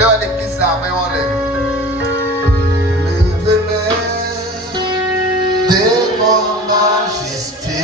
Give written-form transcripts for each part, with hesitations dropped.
Là, l'église là, mais on est. Levez-les devant majesté.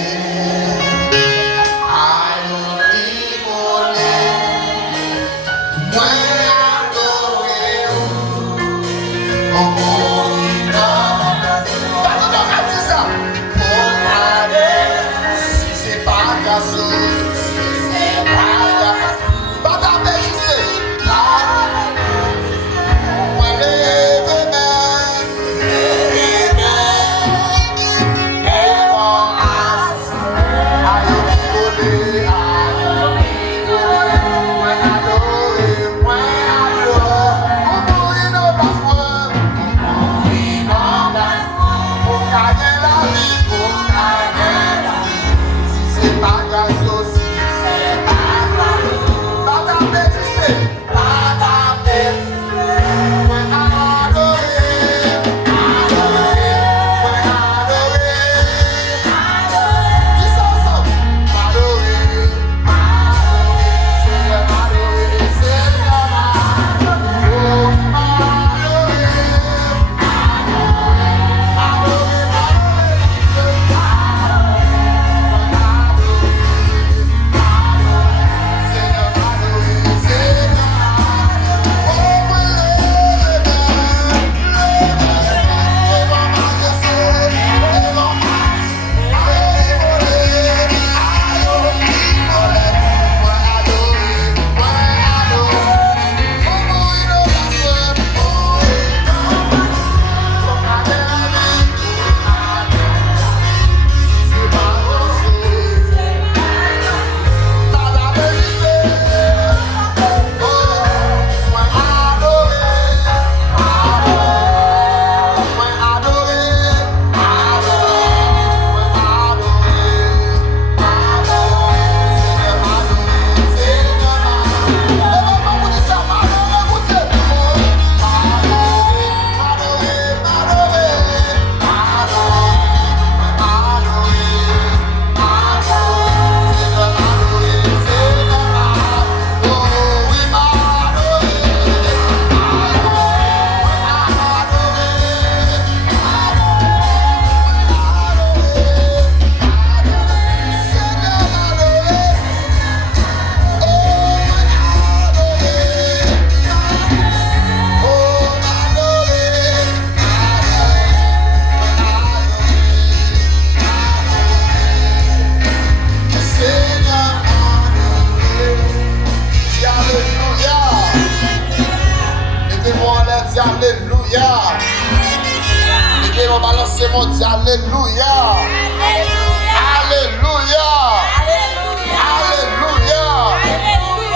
Alléluia. Alléluia. Alléluia.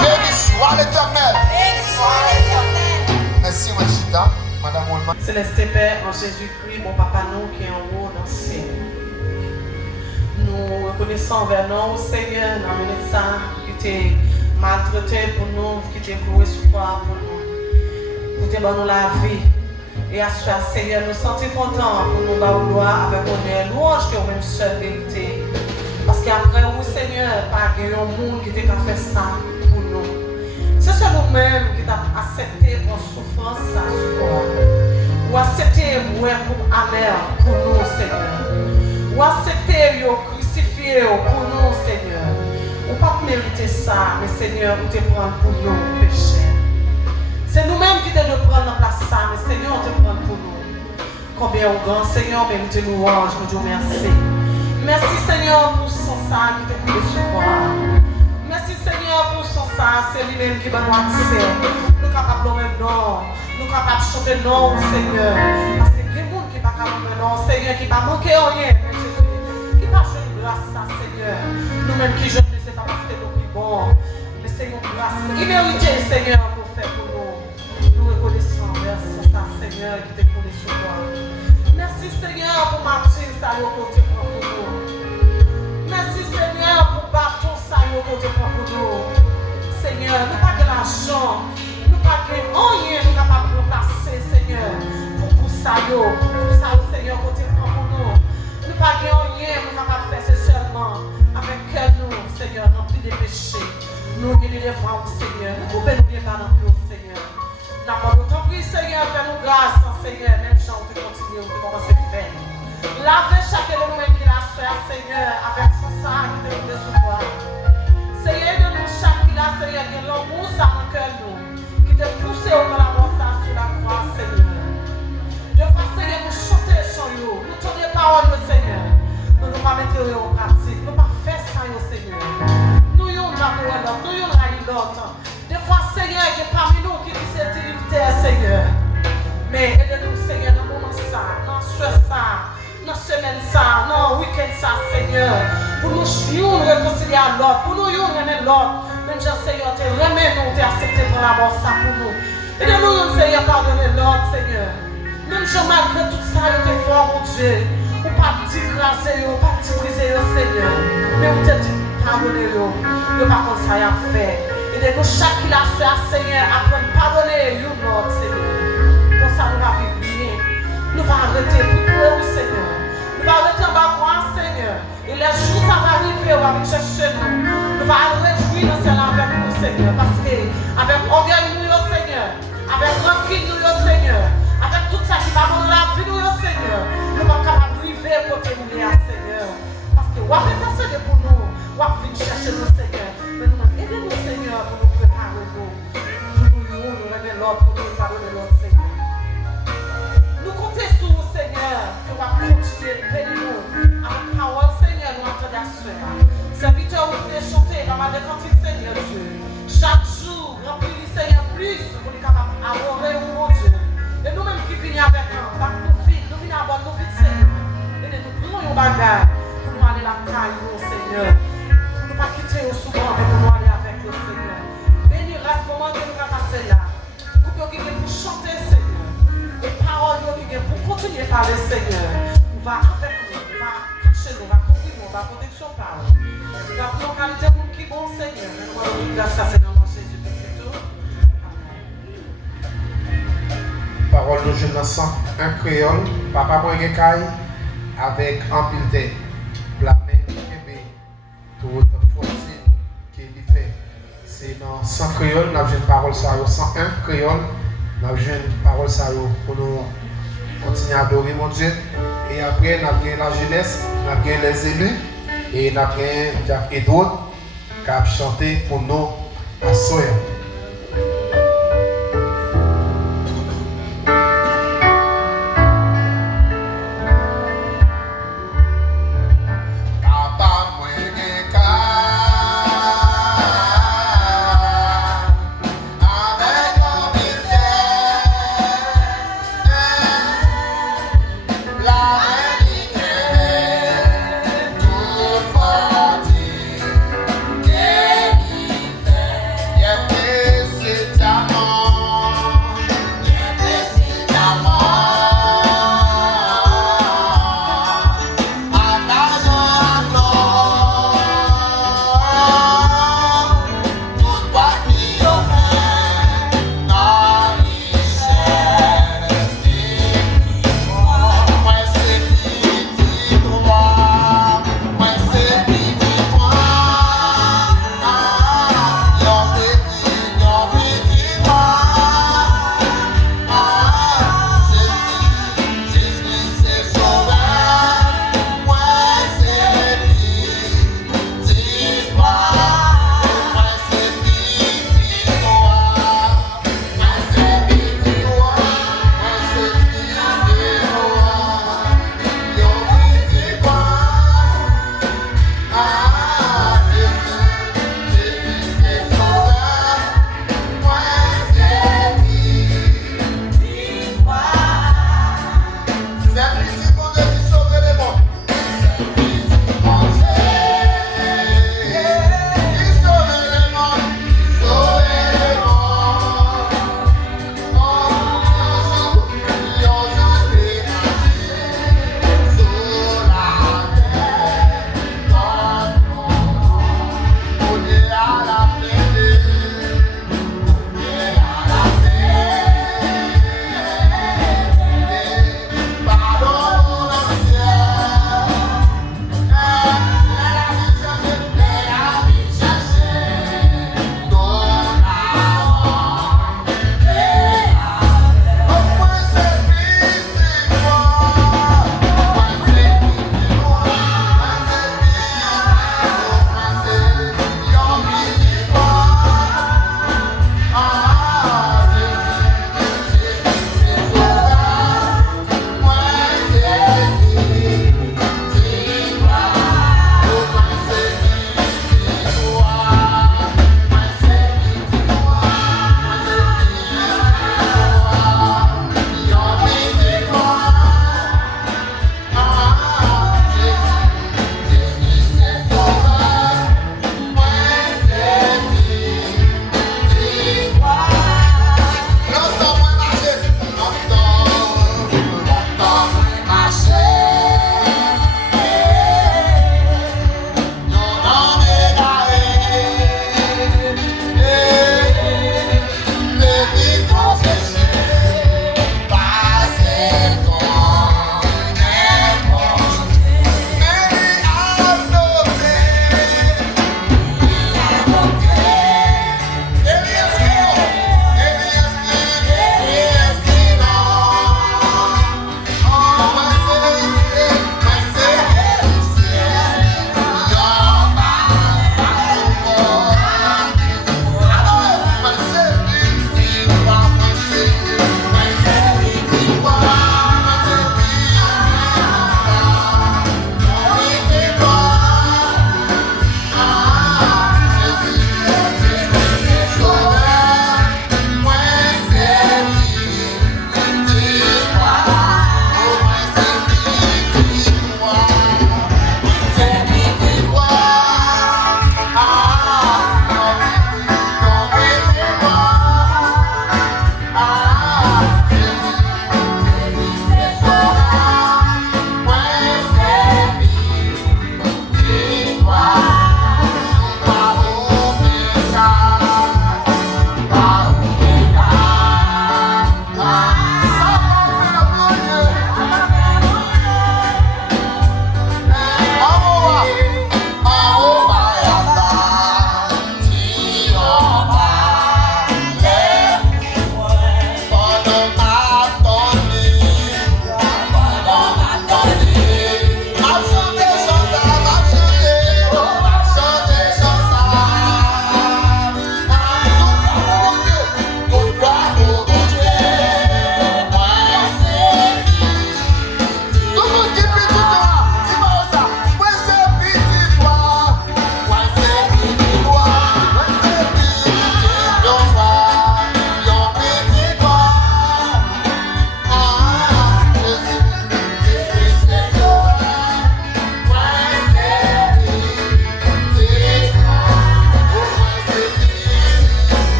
Béni soit l'Éternel. Merci, Wachita. Madame Olman. Céleste Père, en Jésus-Christ, mon papa, nous qui est en haut dans le ciel. Nous reconnaissons vers nous, Seigneur, dans le médecin qui t'est maltraité pour nous, qui t'est cloué sous toi pour nous, pour te donner la vie. Et à ce Seigneur, nous sommes contents pour nous avoir gloire avec honneur, louange que même seule vérité. Parce qu'après vous, Seigneur, pas de monde qui t'a fait ça pour nous. C'est ce nous-mêmes qui t'a accepté pour souffrance, ça, ou accepté mourir comme amer pour nous, Seigneur. Ou accepté crucifié pour nous, Seigneur. Ou pas mériter ça, mais Seigneur, vous te prendre pour nous, péché. C'est nous-mêmes qui devons prendre la place ça, mais Seigneur, on te prend pour nous. Combien au grand Seigneur, mérite louange, nous disons merci. Merci Seigneur pour son sang qui te coule sur toi. Merci Seigneur pour son sang, c'est lui-même qui va nous accès. Nous capables de même nom, nous capables de chanter non, Seigneur. Parce que les gens qui ne peuvent pas non, Seigneur, qui ne va manquer rien, Jésus. Qui ne va jouer grâce à Seigneur. Nous-mêmes qui je ne sais pas parce que nous sommes bons. Mais Seigneur, grâce immérité, Seigneur, pour faire pour nous. Nous reconnaissons, merci ça, Seigneur, qui te coule sur toi. Merci Seigneur pour Martine, ça y est, côté pour nous. Merci Seigneur pour bateau, ça y est, côté pour nous. Seigneur, nous pas de l'argent, nous pas de rien, nous pas de remplacer, Seigneur, pour ça y est, Seigneur, côté pour nous. Nous pas de rien, nous pas de faire ce seulement avec cœur nous, Seigneur, rempli de péchés. Nous venons devant Seigneur, nous pouvons nous bien dans le Seigneur. Nous grâce, Seigneur, même gens de continuer, de commencer à faire. Lavez chacun de nous qui l'a fait, Seigneur, avec son sang qui te donne ce soir. Seigneur, de nous chaque qui l'a, Seigneur, qui l'amour ça dans le cœur nous, qui te pousse au l'amour ça sur la croix, Seigneur. De façon, Seigneur, nous chanter le chant, nous tourner les paroles, Seigneur. Nous ne pas mettre en pratique, nous ne pas faire ça, Seigneur. Nous y l'autre, nous y l'autre. Des fois, Seigneur, il y a parmi nous qui disent cette liberté, Seigneur. Mais aidez-nous, Seigneur, dans le moment ça, dans ce ça, dans la semaine ça, dans le week-end ça, Seigneur. Pour nous réconcilier à l'autre, pour nous aimer l'autre. Même Jean, Seigneur, te remet nous, te accepté pour la mort ça pour nous. Aidez-nous, Seigneur, pardonner l'autre, Seigneur. Même Jean, malgré tout ça, il était fort, mon Dieu. Ou pas t'écraser, ou pas t'briser, Seigneur. Mais vous te dites, pardonnez-le. Ne pas comme ça, il a fait. Aidez-nous, chaque qui l'a fait, Seigneur, apprendre à pardonner, l'autre, Seigneur. Pour ça, nous allons vivre bien. Nous allons arrêter pour nous, Seigneur. Nous allons arrêter en bas pour Seigneur. Et les jours, ça va arriver, on va venir chercher nous. Nous allons réjouir dans cela avec nous, Seigneur. Parce que, avec orgueil, nous, Seigneur. Avec rancune, nous, Seigneur. Avec tout ça qui va dans la vie, nous, Seigneur. Nous sommes capables de vivre pour témoigner, Seigneur. Parce que, on va intercéder pour nous. On va venir chercher nous, Seigneur. Mais nous allons aider nous, Seigneur, pour nous préparer nous. Pour nous remettre l'ordre, pour nous pardonner l'ordre, Seigneur. Nous comptons sur vous, Seigneur, que nous allons continuer de bénir nous. Avec parole, Seigneur, nous entendons à faire. Serviteur, vous pouvez chanter dans ma décantine, Seigneur Dieu. Chaque jour, remplis, Seigneur, plus pour les capables d'adorer, mon Dieu. Et nous-mêmes qui venons avec nous, nous venons à bord, nous venons, Seigneur. Et nous prenons un bagage pour nous aller à la caille, mon Seigneur. Pour ne pas quitter au souvent, mais pour nous aller avec nous, Seigneur. Bénir à ce moment que nous allons passer là. Pour chanter, Seigneur. Les paroles pour continuer à parler, Seigneur. On va avec nous, on va cacher nous, on va couvrir nous, on va protection par nous. On va prendre qualité pour qui bon, Seigneur. Nous allons grâce à Seigneur, mon Jésus, c'est tout. Parole de jeunesse, un créole, papa pour une caille, avec un pilté, blâmer, bébé, toute fortune qui est fait. C'est dans 100 créoles, nous avons une parole ça, 101 créoles, nous avons une parole ça pour nous continuer à adorer mon Dieu. Et après, nous avons la jeunesse, nous avons les élus, et nous avons Jacques Edouard qui a chanté pour nous à Soya. Yeah.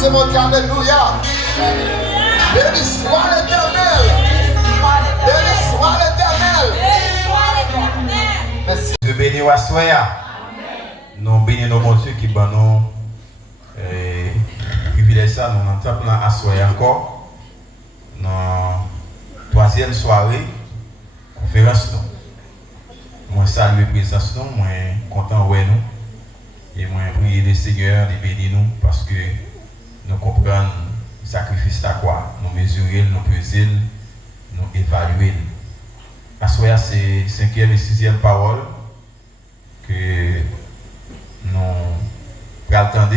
c'est mon Dieu, alléluia. Béni soit l'Éternel. Béni soit l'Éternel. Merci. Je bénis Wassoya. Nous bénissons mon Dieu qui bat nous privilège ça, nous entendons dans Assoya encore. Dans troisième soirée, conférence nous. Moi salue présence nous, moi content ouais nous. Et moi prier le Seigneur de bénir nous parce que nous comprenons le sacrifice à quoi. Nous mesurer, nous peser, nous évaluer. Assoya c'est 5e et 6e parole que nous attendons.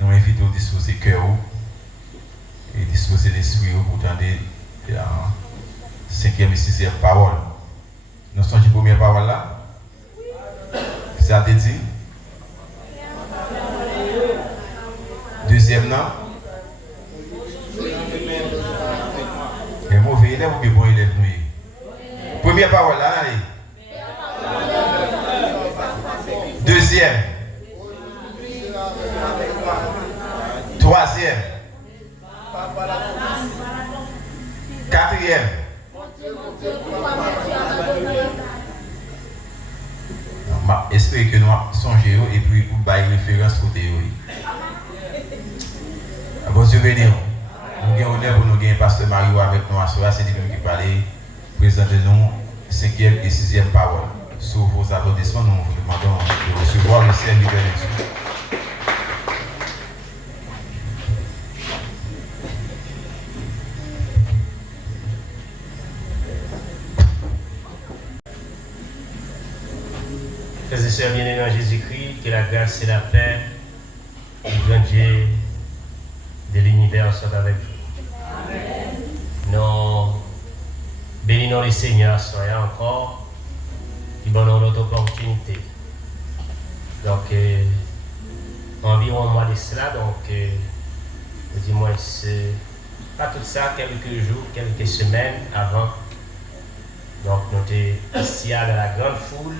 Nous invitons à disposer le cœur et disposer l'esprit pour entendre la 5e et 6e parole. Nous sommes la première parole là. Ça te dit? Deuxième non? Un mauvais élève ou bien bon élève? Première parole là, allez. Deuxième. Troisième. Quatrième. J'espère que nous songeons et puis vous baillez référence côté oui. Bon Dieu béni. Nous avons honneur pour nous gagner pasteur Mario avec nous à soir, c'est lui qui parle. Présentez-nous 5e et 6e parole. Sous vos applaudissements, nous vous demandons de recevoir le serviteur de Dieu. Frères et sœurs bien-aimés en Jésus-Christ, que la grâce et la paix du grand Dieu de l'univers soient avec vous. Amen. Nous bénissons le Seigneur, soyons encore, qui donne notre opportunité. Donc, environ un mois de cela, donc, dis-moi, c'est pas tout ça, quelques jours, quelques semaines avant. Donc, nous étions ici dans la grande foule.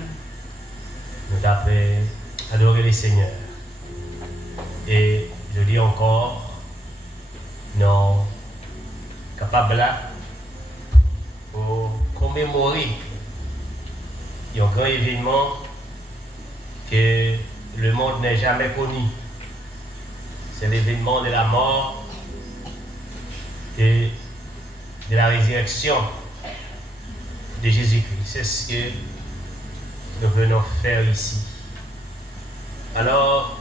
Nous avons adoré le Seigneur. Et je dis encore, nous sommes capables là pour commémorer un grand événement que le monde n'a jamais connu. C'est l'événement de la mort et de la résurrection de Jésus-Christ. C'est ce que nous venons faire ici. Alors,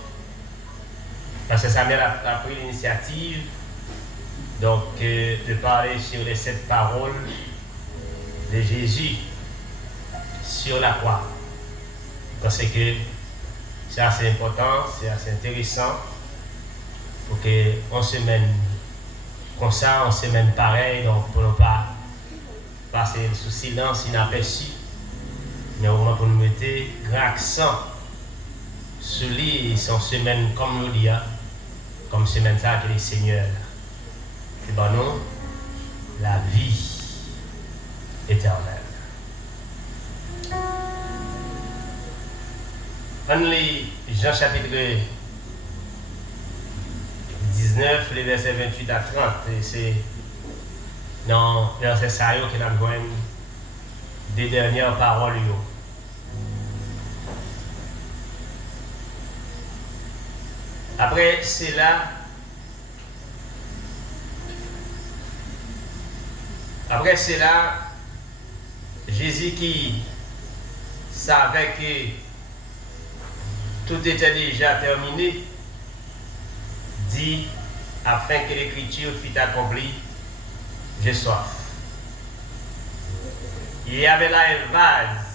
parce que Samuel a pris l'initiative donc de parler sur les 7 paroles de Jésus sur la croix. Parce que c'est assez important, c'est assez intéressant pour qu'on se mène comme ça, on se mène pareil, donc pour ne pas passer sous silence inaperçu. Mais au moins pour nous mettre grand accent sur lui, son semaine comme nous dit, comme semaine ça que le Seigneur. C'est bon nous, la vie éternelle. On lit Jean chapitre 19, les versets 28 à 30, et c'est dans le verset ça que nous avons des dernières paroles. Après cela, Jésus qui savait que tout était déjà terminé, dit, afin que l'écriture fût accomplie, j'ai soif. Il y avait là un vase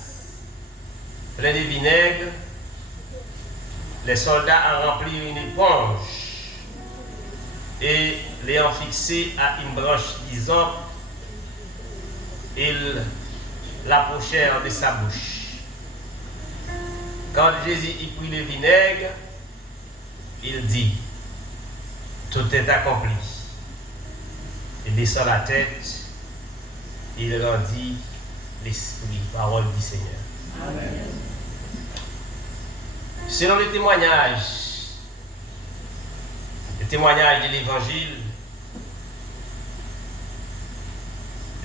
plein de vinaigre. Les soldats ont rempli une éponge et l'ayant fixé à une branche d'hysope, ils l'approchèrent de sa bouche. Quand Jésus y prit le vinaigre, il dit, tout est accompli. Il baissa la tête, il rendit l'esprit, parole du Seigneur. Amen. Selon le témoigne témoignage de l'évangile,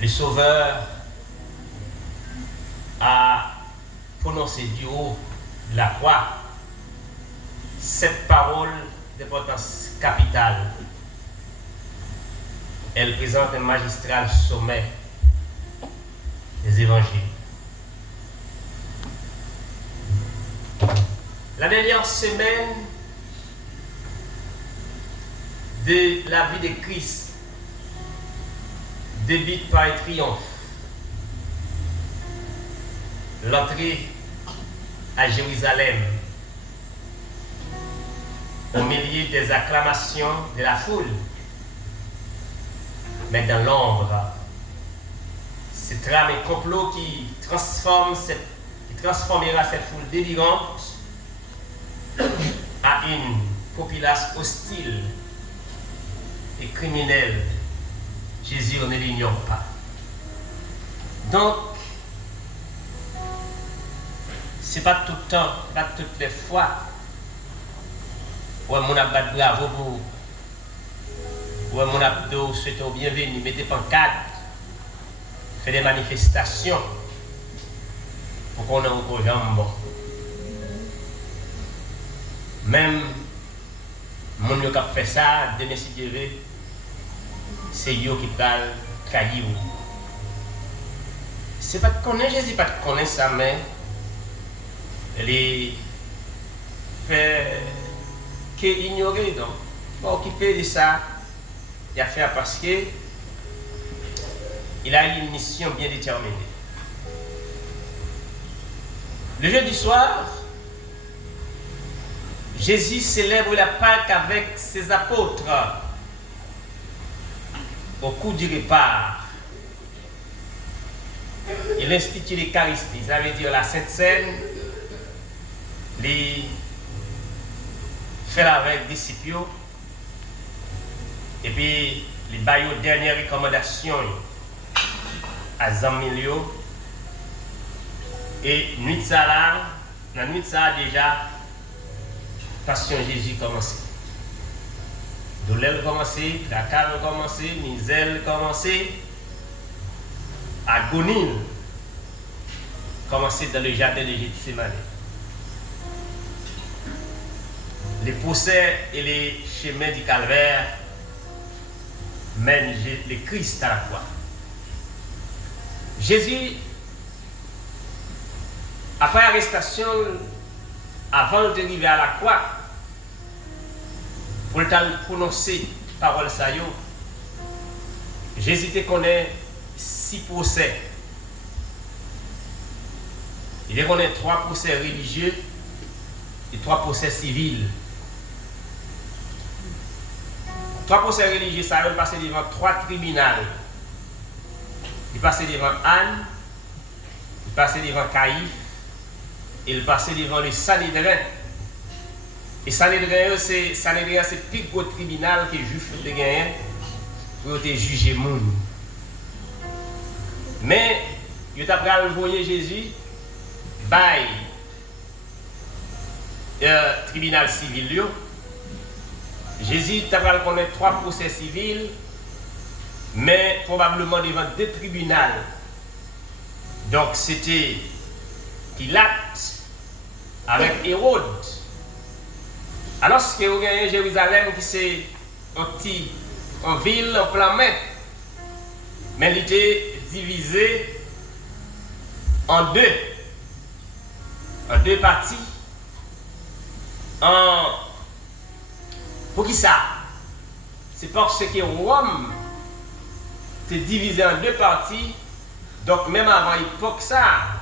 le Sauveur a prononcé du haut de la croix cette parole d'importance capitale. Elle présente un magistral sommet des évangiles. La dernière semaine de la vie de Christ débute par un triomphe. L'entrée à Jérusalem au milieu des acclamations de la foule. Mais dans l'ombre, ce trame et complot qui transformera cette foule délirante à une population hostile et criminelle. Jésus ne l'ignore pas. Donc, c'est pas tout le temps, pas toutes les fois où on a battu bravo pour où on a souhaité au bienvenu, mettez pancarte, fait des manifestations pour qu'on ait un jambon. Même les gens qui ont fait ça, demain si Dieu veut, c'est eux qui parlent trahir. C'est pas de connaître Jésus, pas de connaître ça, mais les fait qu'ignorer, donc, pas occupé de ça, il a fait parce que il a une mission bien déterminée. Le jeudi soir, Jésus célèbre la Pâque avec ses apôtres. Au cours du repas, il institue l'Eucharistie, ça veut dire la Sainte Seine, les fait avec des disciples, et puis les baillot dernières recommandations à Zamilio. Et nuit ça là, la nuit ça déjà, Passion Jésus commencé. Douleur commencé, tracas commencé, misère commencé, agonie commencé dans le jardin de Gethsémani. Les procès et les chemins du calvaire mènent le Christ à la croix. Jésus, après l'arrestation, avant d'arriver à la croix, pour le prononcer parole ça, Jésus te connaît 6 procès. Il te connaît 3 procès religieux et 3 procès civils. 3 procès religieux, ça va passer devant 3 tribunaux. Il passait devant Anne, il passait devant Caïphe, et il passait devant le Sanhédrin. Et Sanhédrin, c'est le plus gros tribunal que les Juifs ont gagné pour juger les gens. Mais, il a envoyé Jésus, by tribunal civil. Jésus a connaître 3 procès civils, mais probablement devant 2 tribunaux. Donc c'était Pilate avec Hérode. Alors que vous avez Jérusalem qui c'est en ville, en plein main, mais il était divisé en 2 parties. Pour qui ça? C'est parce que Rome était divisé en 2 parties. Donc même avant l'époque ça,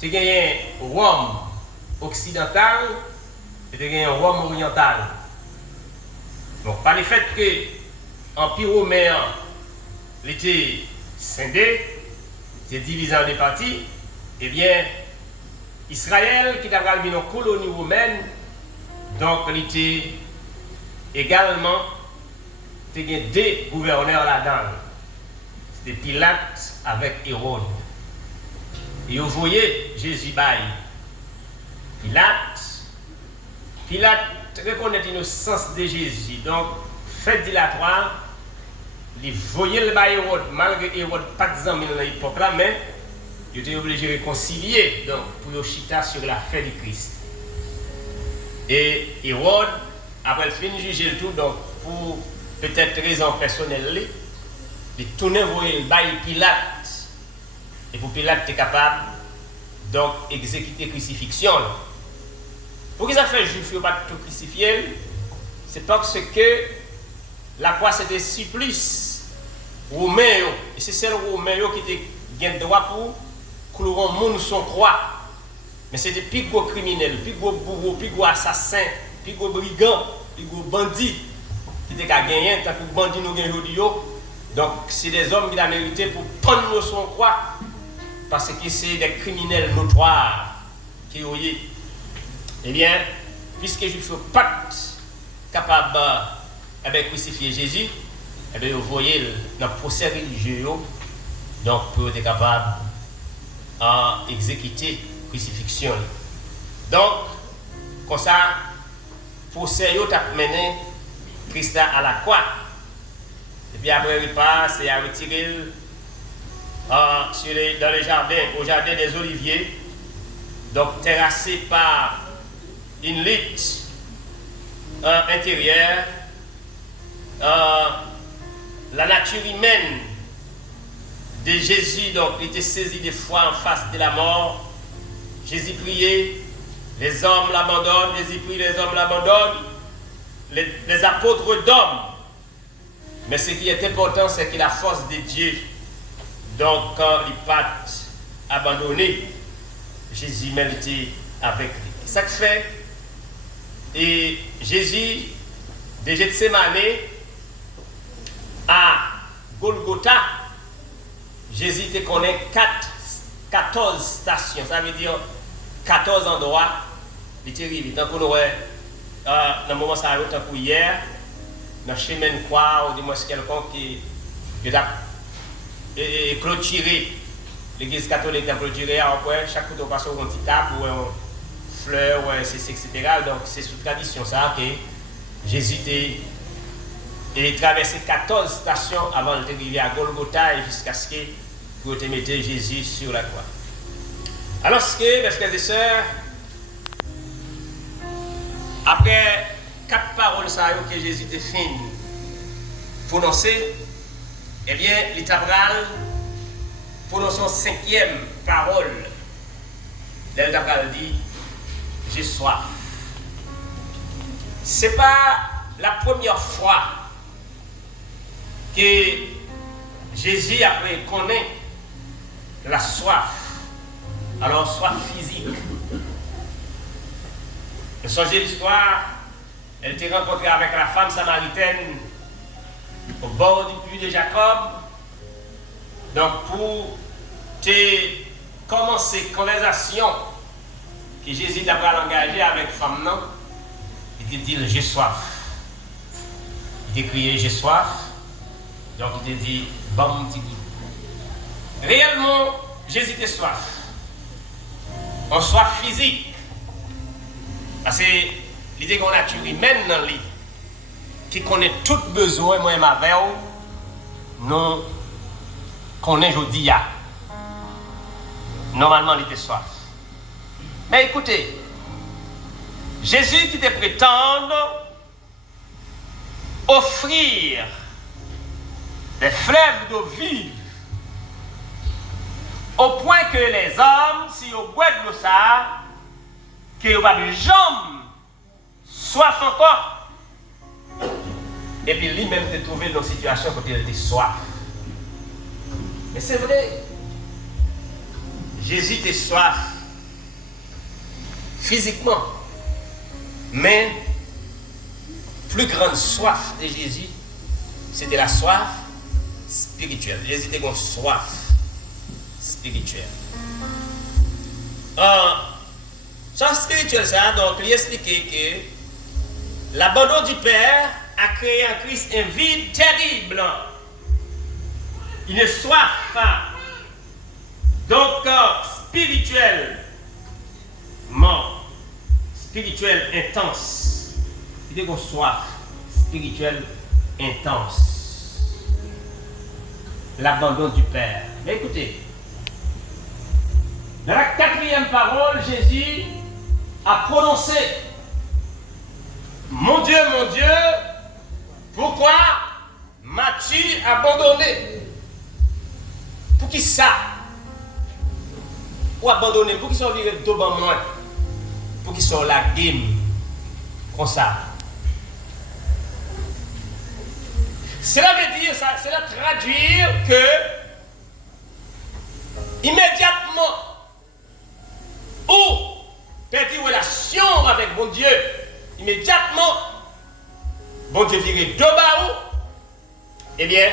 tu as gagné Rome occidental et tu as gagné Rome oriental. Donc par le fait que l'Empire romain était scindé, était divisé en 2 parties, eh bien Israël qui a une colonie romaine, donc il était également, il y a 2 gouverneurs là-dedans. C'était Pilate avec Hérode. Et vous voyez Jésus baille. Pilate reconnaître l'innocence de Jésus. Donc, fait dilatoire, il voyait le bas Hérode, malgré Hérode pas de amis dans l'époque là, mais il était obligé de réconcilier donc, pour chita sur la fête du Christ. Et Hérode, après le fin de juger le tout, donc pour peut-être raison personnelle, il tournait voir le bas Pilate. Et pour Pilate, était capable donc exécuter crucifixion. Pour qu'ils aient fait juif, ils ne pas tout crucifier, c'est parce que la croix c'était supplice romain, et c'est celle romain qui était droit pour clouer un monde son croix. Mais c'était plus gros criminel, plus gros bourreau, plus gros assassin, plus gros brigand, plus gros bandit qui était gagné, tant que bandit nous gagnons aujourd'hui. Donc c'est des hommes qui ont mérité pour prendre son croix parce que c'est des criminels notoires qui ont eu. Eh bien, puisque je ne suis pas capable de crucifier Jésus, eh bien, vous voyez dans le procès religieux, donc pour être capable d'exécuter la crucifixion. Donc, comme ça, le procès a mené Christ à la croix. Et puis après, il passe et a retiré dans le jardin, au jardin des Oliviers, donc terrassé par une lutte intérieure, la nature humaine de Jésus donc était saisie de foi en face de la mort. Jésus priait, les hommes l'abandonnent, Jésus prie, les hommes l'abandonnent, les apôtres d'hommes. Mais ce qui est important, c'est que la force de Dieu, donc quand il pas abandonné, Jésus même était avec lui. Ça que fait, et Jésus, de Gethsémane à Golgotha, Jésus te connaît 14 stations, ça veut dire 14 endroits, il était arrivé. Tant qu'on aurait, dans le moment ça a été pour hier, dans le chemin de croix, ou du moins quelqu'un qui a clôturé, l'église catholique a clôturé, après chaque fois qu'on passe au petit table, ou un fleur, ou un ceci, etc. Donc c'est sous tradition ça que Jésus a traversé 14 stations avant d'arriver à Golgotha et jusqu'à ce que vous mettez Jésus sur la croix. Alors que, mes frères et sœurs, après 4 paroles que Jésus a fait prononcer, eh bien, l'Itabral prononce son 5e parole. L'Itabral dit, j'ai soif. Ce n'est pas la première fois que Jésus après connaît la soif. Alors, soif physique. Le songez l'histoire, elle était rencontrée avec la femme samaritaine au bord du puits de Jacob. Donc, pour commencer la conversation que Jésus a engagée avec la femme, non, il dit j'ai soif. Il a crié j'ai soif. Donc, il a dit bon petit goût. Réellement, Jésus a soif. En soif physique. Parce que l'idée qu'on a nature humaine dans lui, qui connaît tout besoin, moi et ma veille, nous connaissons aujourd'hui. Normalement, il était soif. Mais écoutez, Jésus qui te prétend offrir des fleuves d'eau vive, au point que les hommes, si ils boivent de l'eau ça, qu'ils n'ont jamais soif encore. Et puis lui-même de trouver dans une situation où il était soif. Mais c'est vrai, Jésus était soif physiquement, mais plus grande soif de Jésus, c'était la soif spirituelle. Jésus était une soif spirituelle. Soif spirituelle, ça, donc, il expliquait que l'abandon du Père a créé en Christ un vide terrible, une soif, donc spirituelle intense. qui a une soif spirituelle intense. L'abandon du Père. Mais écoutez, dans la 4e parole, Jésus a prononcé: mon Dieu, pourquoi m'as-tu abandonné? Pour qui ça? Ou abandonné? Pour qui sont virés devant moi? Pour qui sont la game? Comme ça. Cela veut dire, cela traduire que immédiatement ou perdu relation avec bon Dieu, immédiatement bon Dieu viré de bas ou, eh bien,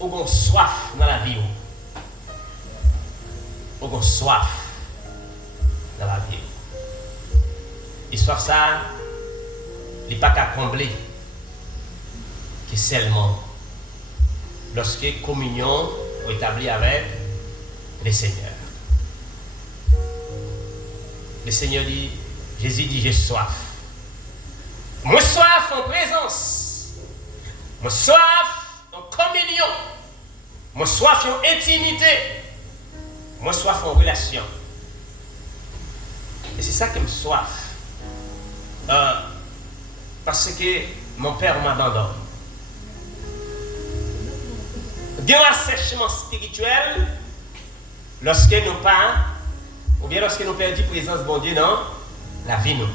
on a soif dans la vie. On a soif dans la vie. Et soif ça, il n'est pas qu'à combler, que seulement lorsque communion est établie avec le Seigneur. Le Seigneur dit, Jésus dit, j'ai soif. Moi soif en présence. Moi soif en communion. Moi soif en intimité. Moi soif en relation. Et c'est ça qui me soif. Parce que mon Père m'abandonne. Il y a un assèchement spirituel lorsque nous pas, ou bien lorsque nous perdons la présence de bon Dieu dans la vie. Nous.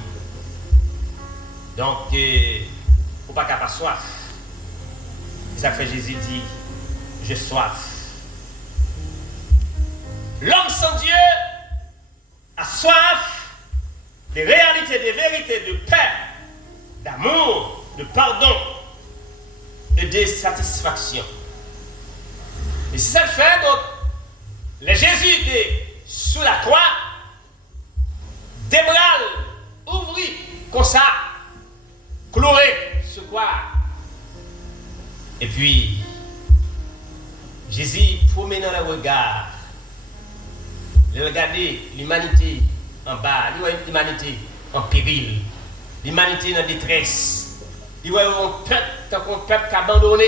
Donc, il ne faut pas qu'à pas soif. C'est ça que fait Jésus dit, j'ai soif. L'homme sans Dieu a soif des réalités, des vérités, de paix, d'amour, de pardon et de satisfaction. Et c'est ça que fait, donc, le Jésus était sous la croix, des bras ouvris, comme ça, cloué sur quoi. Et puis, Jésus promenait dans le regard, il regardait l'humanité en bas, l'humanité en péril, l'humanité en détresse. Il voyait un peuple qui a abandonné,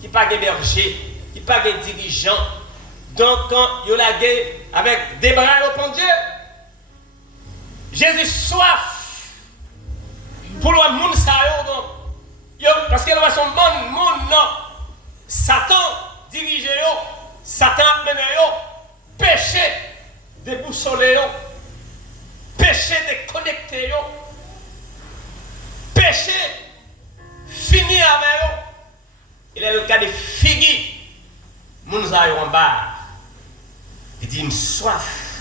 qui n'a pas de berger, qui n'a pas de dirigeant. Donc, quand il a la guerre avec des bras au Dieu, Jésus soif pour le monde, parce qu'il a son monde, non. Satan dirige, Satan mène, péché déboussolé, péché déconnecté, péché fini avec eux. Il a le cas de figues, moun en bas. Il dit, soif.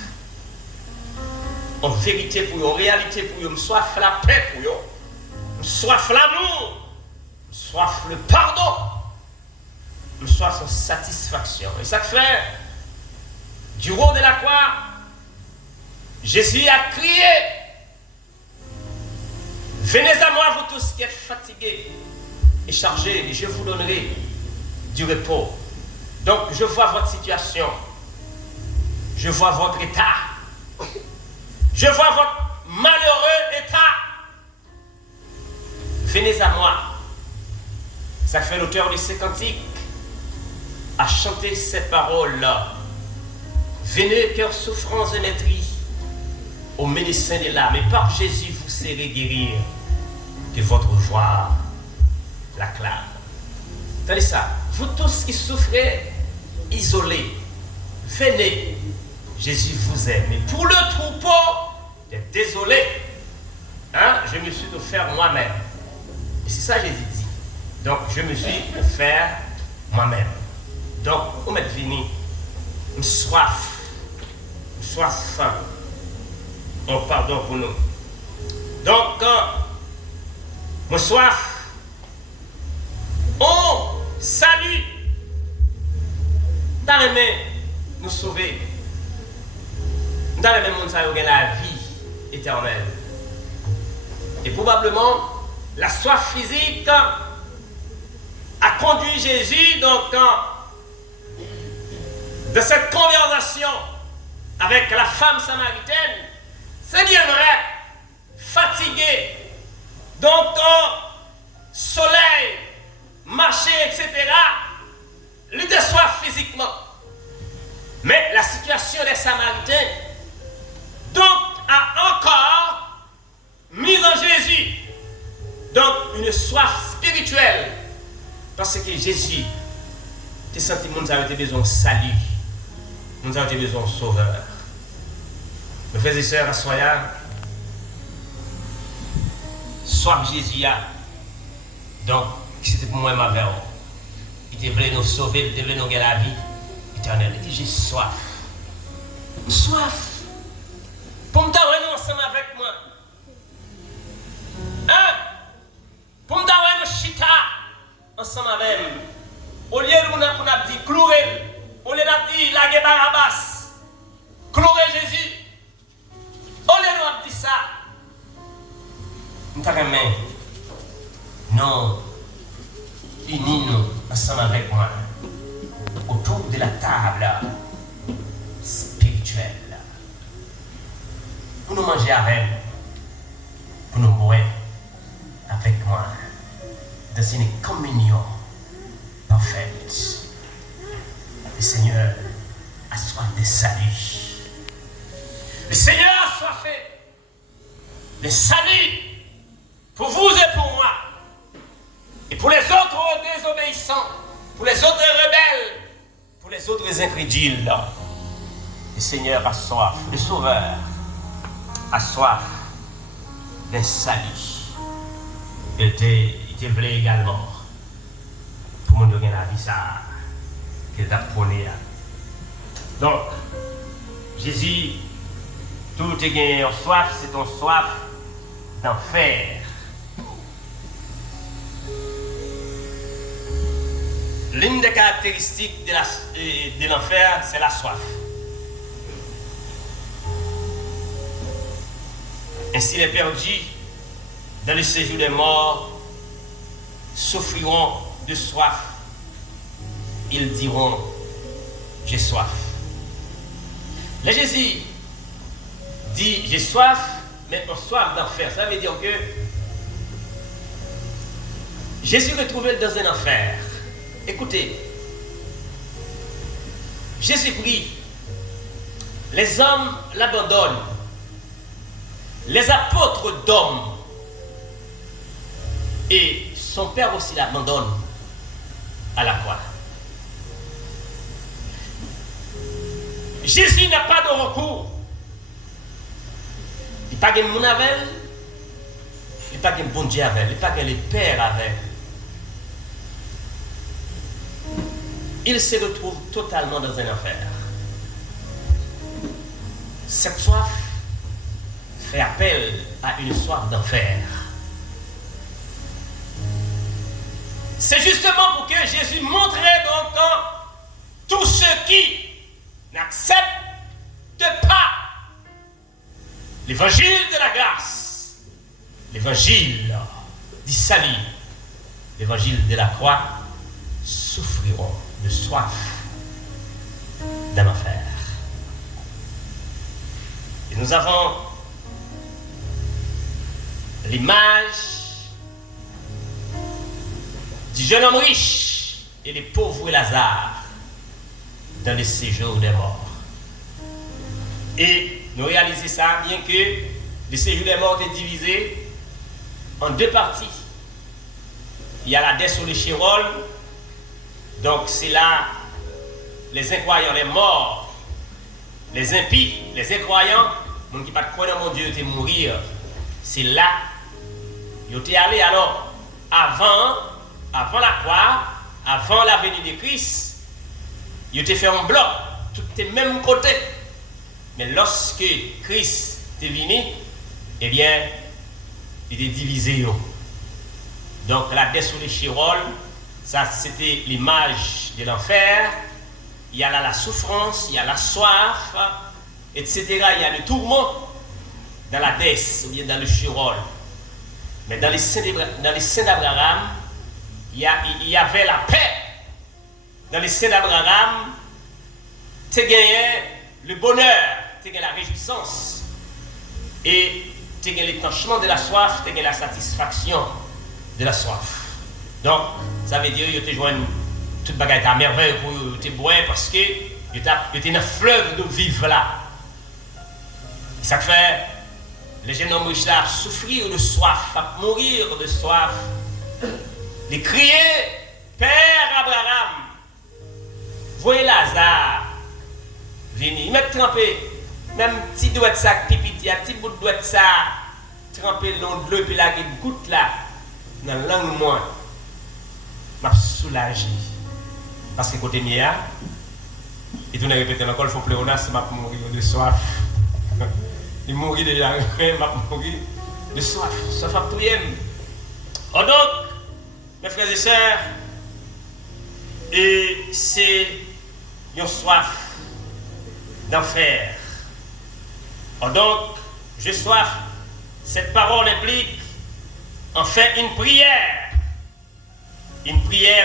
En vérité pour eux, en réalité pour eux, me soif la paix pour eux, me soif l'amour, me soif le pardon, me soif la satisfaction. Et ça fait, du haut de la croix, Jésus a crié, venez à moi vous tous qui êtes fatigués et chargés, et je vous donnerai du repos. Donc je vois votre situation, je vois votre état, je vois votre malheureux état. Venez à moi. Ça fait l'auteur de ces cantiques à chanter ces paroles-là. Venez, cœur souffrance et maîtrise, au médecin de l'âme, et par Jésus vous serez guérir de votre joie l'acclame. Tenez ça, vous tous qui souffrez, isolés, venez, Jésus vous aime. Et pour le troupeau, désolé, hein, je me suis offert moi-même. Et c'est ça Jésus dit. Donc je me suis offert moi-même. Donc, on m'est venu, me soif faim. On pardon pour nous. Donc, me soif, on salue, t'as aimé nous sauver. T'as aimé nous sauver la vie éternelle. Et probablement, la soif physique a conduit Jésus donc de cette conversation avec la femme samaritaine. C'est bien vrai, fatigué, Donc, soleil, marché, etc., il était soif physiquement. Mais la situation des Samaritains, donc, a encore mis en Jésus, donc, une soif spirituelle. Parce que Jésus, tu senti que nous avons besoin de salut. Nous avons besoin de sauveur. Mes frères et sœurs, à soya, soif Jésus a. Donc, c'était pour moi ma mère. Il voulait nous sauver, il voulait nous gagner la vie éternelle. Il dit, j'ai soif. Soif. Pour me dire, nous ensemble avec moi. Hein? Pour me dire, nous chita ensemble avec moi. Au lieu de nous avons dit, clouer, au lieu de dire, la Barabbas, clouer Jésus. Au lieu de nous avons dit ça. Nous avons dit, non, unis-nous ensemble avec moi autour de la table spirituelle. Pour nous manger avec, pour nous boire avec moi dans une communion parfaite. Le Seigneur a soif de salut. Le Seigneur a soif de salut pour vous et pour moi. Et pour les autres désobéissants, pour les autres rebelles, pour les autres incrédules, le Seigneur a soif, le Sauveur a soif d'un salut. Il te voulait également pour nous donner la vie ça qu'il a prôné. Donc, Jésus, tout est gagné en soif, c'est une soif d'enfer. L'une des caractéristiques de l'enfer, c'est la soif. Ainsi, les perdus, dans le séjour des morts, souffriront de soif. Ils diront, j'ai soif. Là, Jésus dit, j'ai soif, mais en soif d'enfer. Ça veut dire que Jésus retrouvé dans un enfer. Écoutez, Jésus prie, les hommes l'abandonnent, les apôtres d'hommes, et son père aussi l'abandonne à la croix. Jésus n'a pas de recours. Il n'a pas de mon avec, il n'a pas de bon Dieu avec, il n'a pas de le Père avec. Il se retrouve totalement dans un enfer. Cette soif fait appel à une soif d'enfer. C'est justement pour que Jésus montrait donc tous ceux qui n'acceptent pas l'évangile de la grâce, l'évangile du salut, l'évangile de la croix, souffriront de soif d'un enfer. Et nous avons l'image du jeune homme riche et les pauvres Lazare dans le séjour des morts. Et nous réalisons ça bien que le séjour des morts est divisé en deux parties. Il y a la dette sur les Chérol. Donc c'est là les incroyants, les morts, les impies, les incroyants, les gens qui ne croient pas dans mon Dieu, ils mourir. C'est là, ils étaient allés alors avant la croix, avant la venue de Christ, ils étaient fait un bloc, tout est même côté. Mais lorsque Christ est venu, eh bien, il est divisé. Donc la dette sur les Chérol, ça, c'était l'image de l'enfer. Il y a là la souffrance, il y a la soif, etc. Il y a le tourment dans la desse ou bien dans le Chérol. Mais dans les saints d'Abraham, il y avait la paix. Dans les saints d'Abraham, tu gagnais le bonheur, tu gagnais la réjouissance. Et tu as l'étanchement de la soif, tu as la satisfaction de la soif. Donc, ça veut dire que tu as toute bagaille à merveille pour te boire parce que tu es dans le fleuve de vivre là. Ça fait, les jeunes hommes riches là souffrir de soif, à mourir de soif. Les crier, Père Abraham, voyez Lazare, venez, mettre trempé, même petit doigt de ça, pipi, petit bout de doigt de ça, trempé dans de l'eau, puis la goutte là, dans la langue moi, m'a soulagé. Parce que côté mien, et tout le répété encore, il faut pleurer, c'est m'a mourir de soif. Il mourit déjà, m'a mourir de soif, soif à tout y aime. Oh donc, mes frères et sœurs, et c'est une soif d'enfer. Oh donc, j'ai soif. Cette parole implique en fait une prière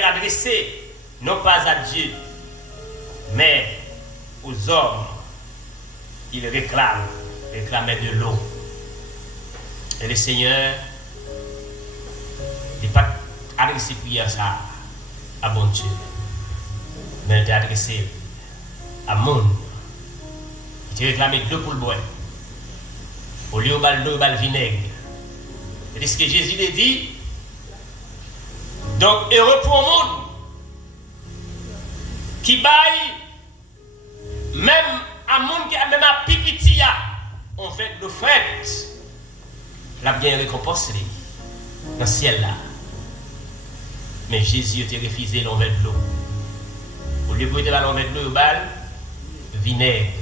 adressée non pas à Dieu, mais aux hommes. Il réclamait de l'eau. Et le Seigneur n'a pas adressé prière ça à bon Dieu, mais il a adressé à monde. Il a réclamé de l'eau pour le boire. Au lieu de l'eau, il vinaigre. C'est ce que Jésus a dit. Donc, heureux pour le monde qui baille, même à monde qui a même à pipitia, on fait de fête. La bien récompense dans le ciel là. Mais Jésus a refusé l'envers de l'eau. Au lieu de boire l'envers de l'eau, il bal vinaigre.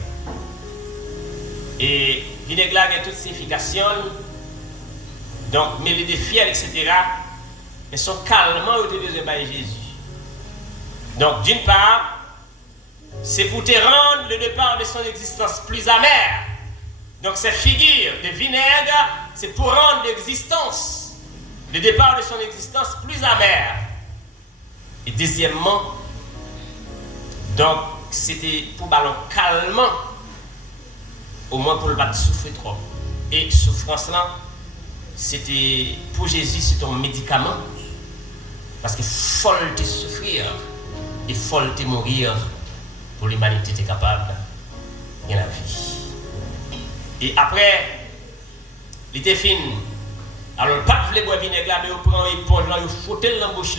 Et vinaigre là a toute signification. Donc, mêlé de fiel, etc. Mais sont calmement au deuxième par Jésus. Donc, d'une part, c'est pour te rendre le départ de son existence plus amer. Donc, cette figure de vinaigre, c'est pour rendre l'existence, le départ de son existence plus amer. Et deuxièmement, donc, c'était pour ballon calmement, au moins pour le pas souffrir trop. Et souffrance là, c'était pour Jésus, c'est un médicament. Parce qu'il faut te souffrir, il faut te mourir pour l'humanité est capable de la vie. Et après, il était fin. Alors, le pape voulait boire vinaigre là, mais il prend une éponge là, il faut dans la bouche.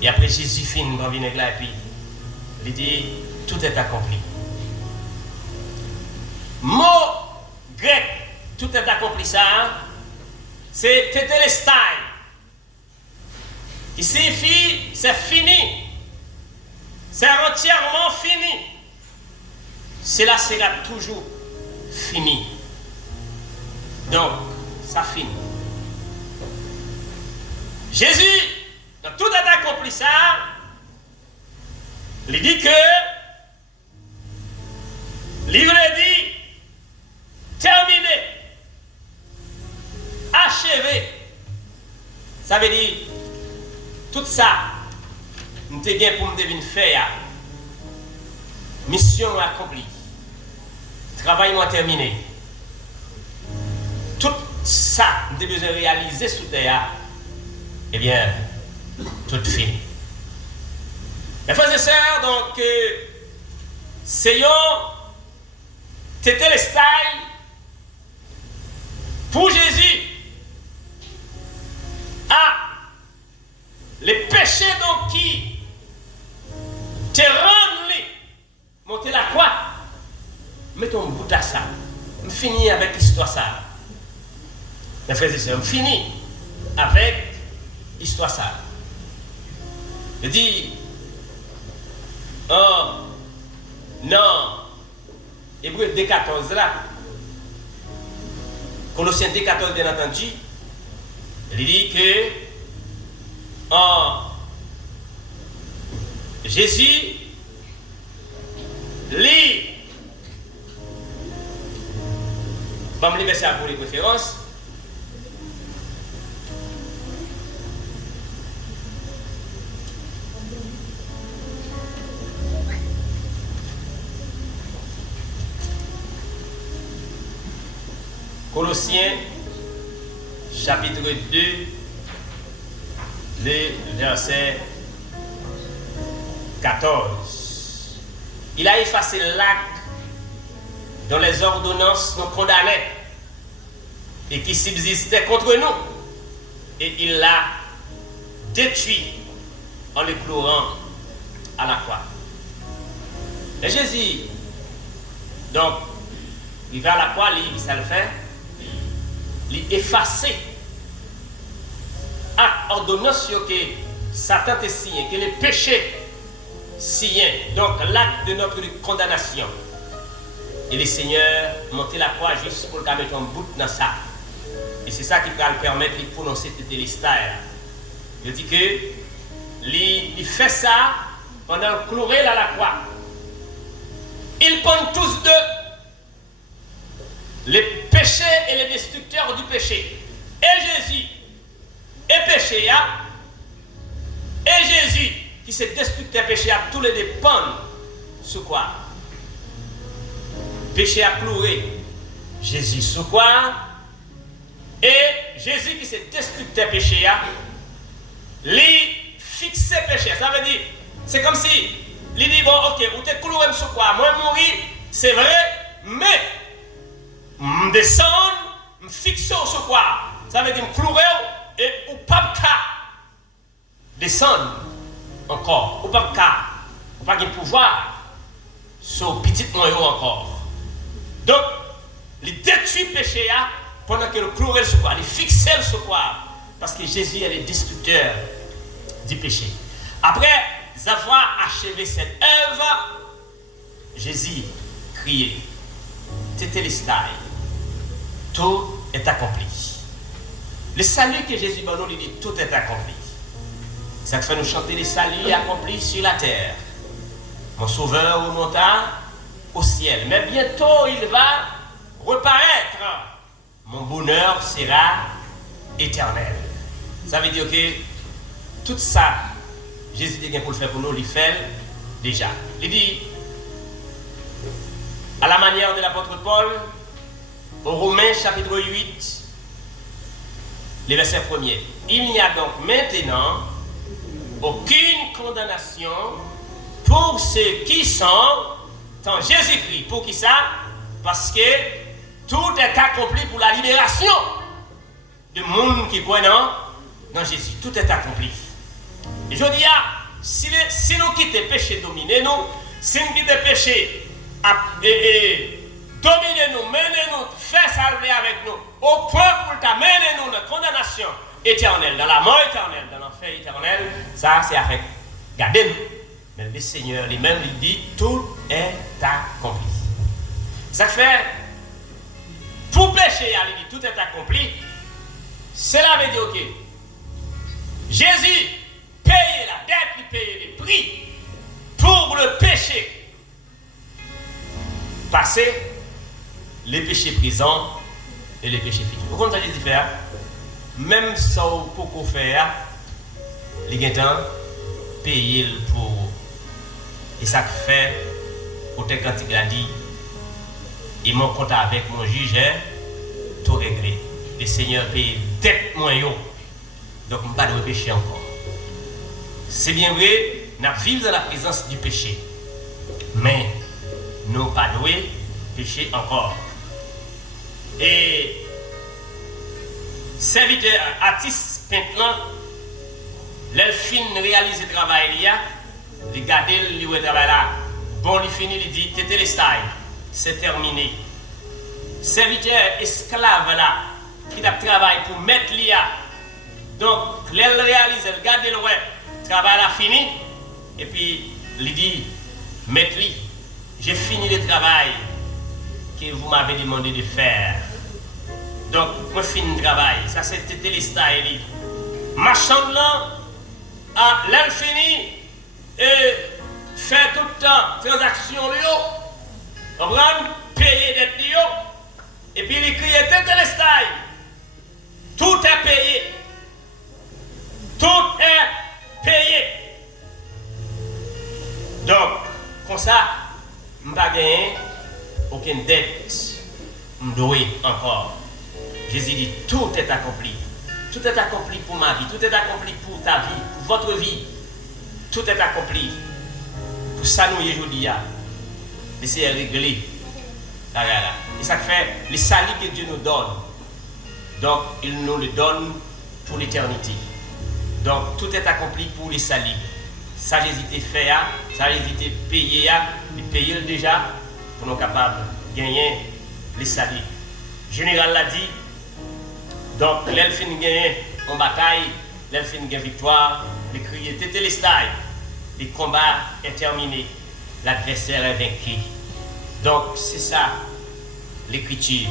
Et après, Jésus fin dans vinaigre là, et puis, il dit, tout est accompli. Mot grec, tout est accompli ça, hein? C'est tétélestai. Il signifie, c'est fini. C'est entièrement fini. Cela sera toujours fini. Donc, ça finit. Jésus, dans tout est accompli ça, il dit que, il dit, terminé, achevé. Ça veut dire, tout ça, nous te gain pour me devenir faire. Mission accomplie. Travail terminé. Tout ça, nous devons besoin de réaliser sous terre. Eh bien, tout fini. Mes frères et sœurs, donc, c'est un tétélestai pour Jésus. Les péchés donc qui te rendent monter la croix, mettons un bout à ça. Je finis avec l'histoire ça. Mes frères et sœurs, je finis avec l'histoire ça. Je dis, oh, non, Hébreu 2,14 là, Colossiens 2,14 bien entendu, il dit que Jésus lit, je vais me laisser pour les préférences. Colossiens, chapitre 2, le verset 14. Il a effacé l'acte dont les ordonnances nous condamnaient et qui subsistait contre nous, et il l'a détruit en le clouant à la croix. Et Jésus, donc, il va à la croix, il ça le fait, il effacer à ordonnance que Satan te signé, que le péché signé, donc l'acte de notre condamnation. Et le Seigneur monter la croix juste pour mettre un bout dans ça. Et c'est ça qui va le permettre de prononcer cette délestage. Il dit que il fait ça pendant le cloué à la croix. Ils prennent tous deux les péchés et les destructeurs du péché. Et Jésus est péché, et Jésus qui s'est destructeur péché, tous les dépendent sur quoi? Péché à clouer. Jésus sur quoi? Et Jésus qui s'est destructeur péché, lui fixé péché. Ça veut dire, c'est comme si, il dit, bon, ok, vous êtes cloué sur quoi? Moi, mourir, c'est vrai, mais je descends, je fixe sur quoi? Ça veut dire, je cloué et ou pas descendre encore, ou pas de pouvoir sur petit noyau encore. Donc, il détruit le péché pendant que le cloué sur quoi? Il fixe sur quoi? Parce que Jésus est le destructeur du péché. Après avoir achevé cette œuvre, Jésus criait, Tétélestai, tout est accompli. Le salut que Jésus nous dit, tout est accompli. Ça fait nous chanter le salut accompli sur la terre. Mon sauveur remonta au ciel. Mais bientôt il va reparaître. Mon bonheur sera éternel. Ça veut dire que tout ça, Jésus dit pour le faire pour nous, il fait déjà. Il dit, à la manière de l'apôtre Paul, au Romains chapitre 8, le verset 1er. Il n'y a donc maintenant aucune condamnation pour ceux qui sont en Jésus-Christ. Pour qui ça? Parce que tout est accompli pour la libération du monde qui croit dans Jésus. Tout est accompli. Et je dis, si nous quittons le péché dominer nous, si nous quittons le péché dominer nous, mener nous, faire salver avec nous, au point pour t'amener nous dans la condamnation éternelle, dans la mort éternelle, dans l'enfer éternel, ça c'est avec gardez-nous. Mais le Seigneur lui-même lui dit, tout est accompli. Ça fait, pour pécher, il dit, tout est accompli. Cela veut dire que Jésus payait la dette, il payait le prix pour le péché passé, les péchés présents et les péchés futurs. Vous comprenez ce que faire? Même sans beaucoup faire, les gens payent pour. Et ça fait, côté quand il a dit, ils m'ont compté avec mon juge, tout réglé. Le Seigneur paye dette moyen. Donc, je ne vais pas pécher encore. C'est bien vrai, nous vivons dans la présence du péché. Mais, nous ne pas doué pécher encore. Et serviteur artiste maintenant, l'elfine réalise le travail il garde le travail là. Bon, il finit, il dit, Tétélestai, c'est terminé. Serviteur esclave là, qui a travaillé pour mettre l'IA. Donc, elle réalise, elle garde le travail là fini. Et puis, il dit, maître-lui, j'ai fini le travail que vous m'avez demandé de faire. Donc, moi, finis le travail. Ça, c'est Tétélestai. Marchand là, elle finit et fait tout le temps transaction, payer des lieux. Et puis, il crie Tétélestai. Tout est payé. Tout est payé. Donc, comme ça, je n'ai pas gagné aucune dette. Je dois encore. Jésus dit, tout est accompli. Tout est accompli pour ma vie, tout est accompli pour ta vie, pour votre vie. Tout est accompli. Pour ça, nous, aujourd'hui, laissez régler. Et ça fait les salut que Dieu nous donne. Donc, il nous le donne pour l'éternité. Donc, tout est accompli pour les saluts. Ça, j'ai hésité fait, ça, j'ai hésité payer, et payer déjà pour nous capables de gagner les saluts. Le général l'a dit. Donc, l'elfin gagne en bataille, l'elfin gagne victoire, le crier tétélestai, le combat est terminé, l'adversaire est vaincu. Donc, c'est ça l'écriture.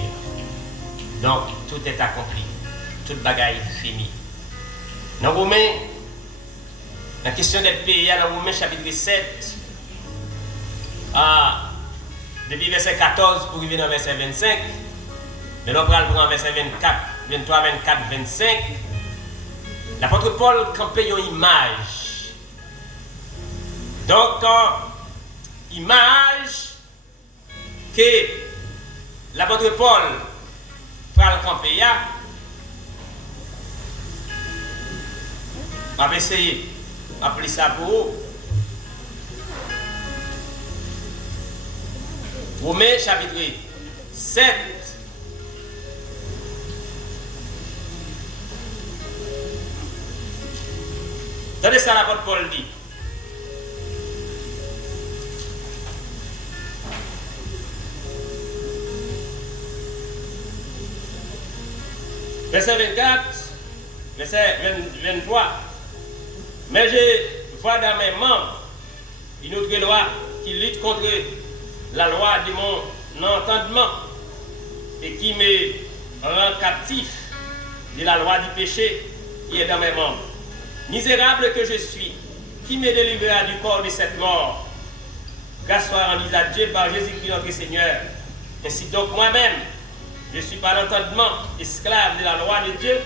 Donc, tout est accompli, toute bagaille est finie. Dans Romains, la question d'être payé, dans Romains chapitre 7, depuis verset 14 pour arriver dans verset 25, mais nous allons prendre verset 24. 23, 24, 25, l'apôtre Paul campait une image. Donc, image que l'apôtre Paul va camper, on va essayer d'appeler ça pour vous. Romains chapitre 7. Regardez ça, l'apôtre Paul dit. Verset 24, verset 23. Mais je vois dans mes membres une autre loi qui lutte contre la loi de mon entendement et qui me rend captif de la loi du péché qui est dans mes membres. Misérable que je suis, qui me délivrera du corps de cette mort? Grâce soit rendue à Dieu par Jésus-Christ notre Seigneur. Ainsi donc moi-même, je suis par l'entendement esclave de la loi de Dieu,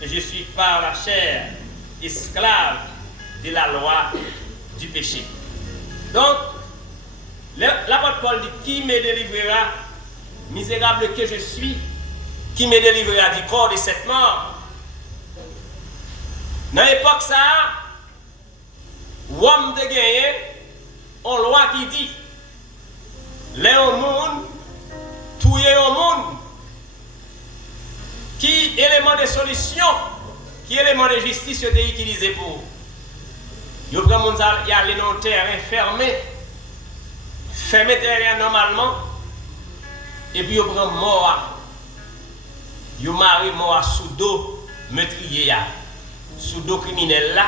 et je suis par la chair esclave de la loi du péché. Donc, l'apôtre Paul dit, qui me délivrera? Misérable que je suis, qui me délivrera du corps de cette mort? Dans l'époque, ça, l'homme de gagner, on loi qui dit, les au monde, tout est au monde, qui élément de solution, qui élément de justice est utilisé pour. Il y a les non terrain fermé, fermé terrain normalement, et puis il prend mort, il marie mort sous dos meurtrier. Sous dos criminel là,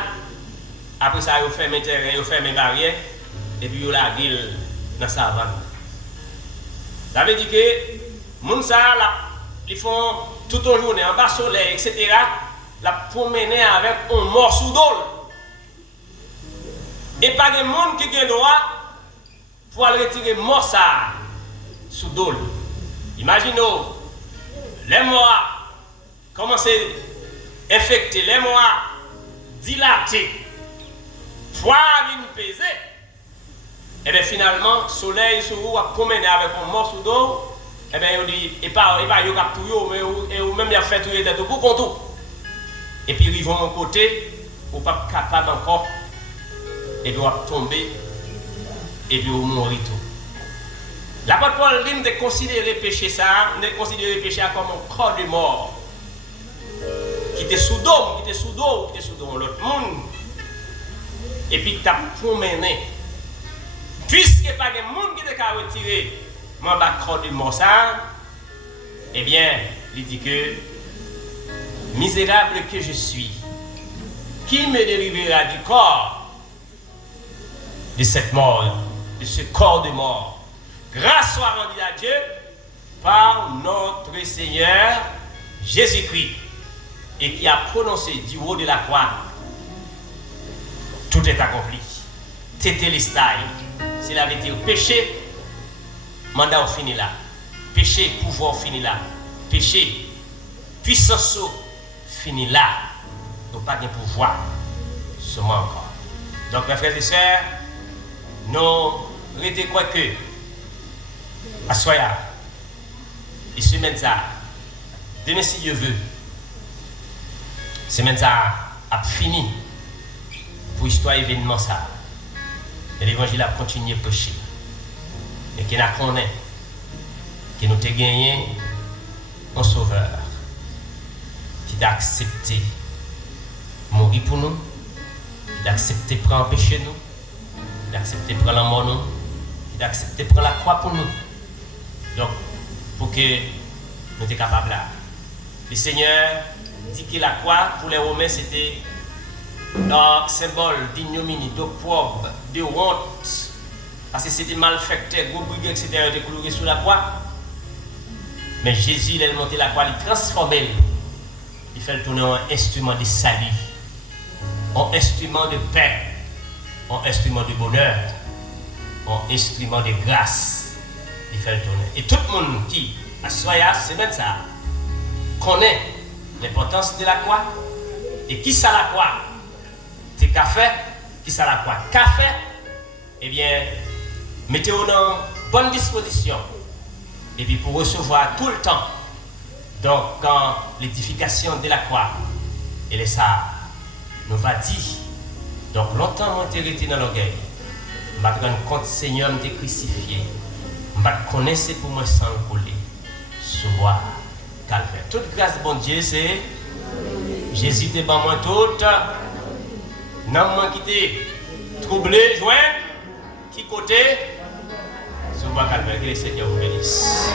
après ça, ils ferment terrain, ils ferment barrière, et puis ils la gueule dans sa savane. Ça veut dire que, les gens là, ils font toute une journée en bas soleil, etc., la promener avec un mort sous dos. Et pas de monde qui a le droit pour aller retirer mort ça sous dos. Imaginez, les morts commencent infecté, les mois dilatés, poids vient peser, et bien finalement, le soleil sur vous a promené avec un morceau d'eau, et bien il dit, et pas il a tout, mais ou même il a fait tout, il a tout pour tout. Et puis ils vont de mon côté, ou pas capable encore, et puis on va tomber, et puis on mourir tout. L'apôtre Paul dit de considérer le péché ça, de considérer le péché comme un corps de mort. Qui était sous dos, l'autre monde. Et puis tu as promené. Puisque pas de monde qui t'a retiré mon corps de mort ça, eh bien, il dit que misérable que je suis, qui me délivrera du corps de cette mort, de ce corps de mort? Grâce soit rendue à Dieu par notre Seigneur Jésus-Christ, et qui a prononcé du haut de la croix, tout est accompli. Tétélestai, s'il avait été péché, mandat fini là. Péché, pouvoir fini là. Péché, puissance fini là. Donc pas de pouvoir, seulement encore. Donc mes frères et sœurs, nous restons quoi que, à Soya, et semaine ça, demain si Dieu veut, semaine ça a fini pour l'histoire événement ça. Et l'évangile a continué à prêcher. Et qui n'a connaît, qui nous a gagné un sauveur, qui a accepté mourir pour nous, qui a accepté prendre péché nous, qui a accepté prendre la mort nous, qui a accepté prendre la croix pour nous. Donc, pour que nous soyons capables là. Le Seigneur dit que la croix pour les Romains c'était un symbole d'ignominie, d'opprobre, de honte. Parce que c'était malfecteur, gros brigand, etc. était cloué sous la croix. Mais Jésus, il a monté la croix, il transformé. Il fait le tourner en instrument de salut, en instrument de paix, en instrument de bonheur, en instrument de grâce. Il fait le tourner. Et tout le monde qui, à Soya, c'est même ça, connaît l'importance de la croix. Et qui ça la croix? C'est café, qui ça la croix? Café, eh bien, mettez-vous dans bonne disposition. Et puis pour recevoir tout le temps. Donc, quand l'édification de la croix, elle est ça, nous va dire. Donc, longtemps, moi, j'ai été dans l'orgueil. Je me rends compte, Seigneur, je t'ai crucifié. Je me connaissais pour moi sans le coller. Sous bois, calvaire. Toute grâce de bon Dieu, c'est Jésus t'est pas moi toute. Non, moi qui t'ai troublé, joint, qui côté, sous bois, calvaire. Que le Seigneur vous bénisse.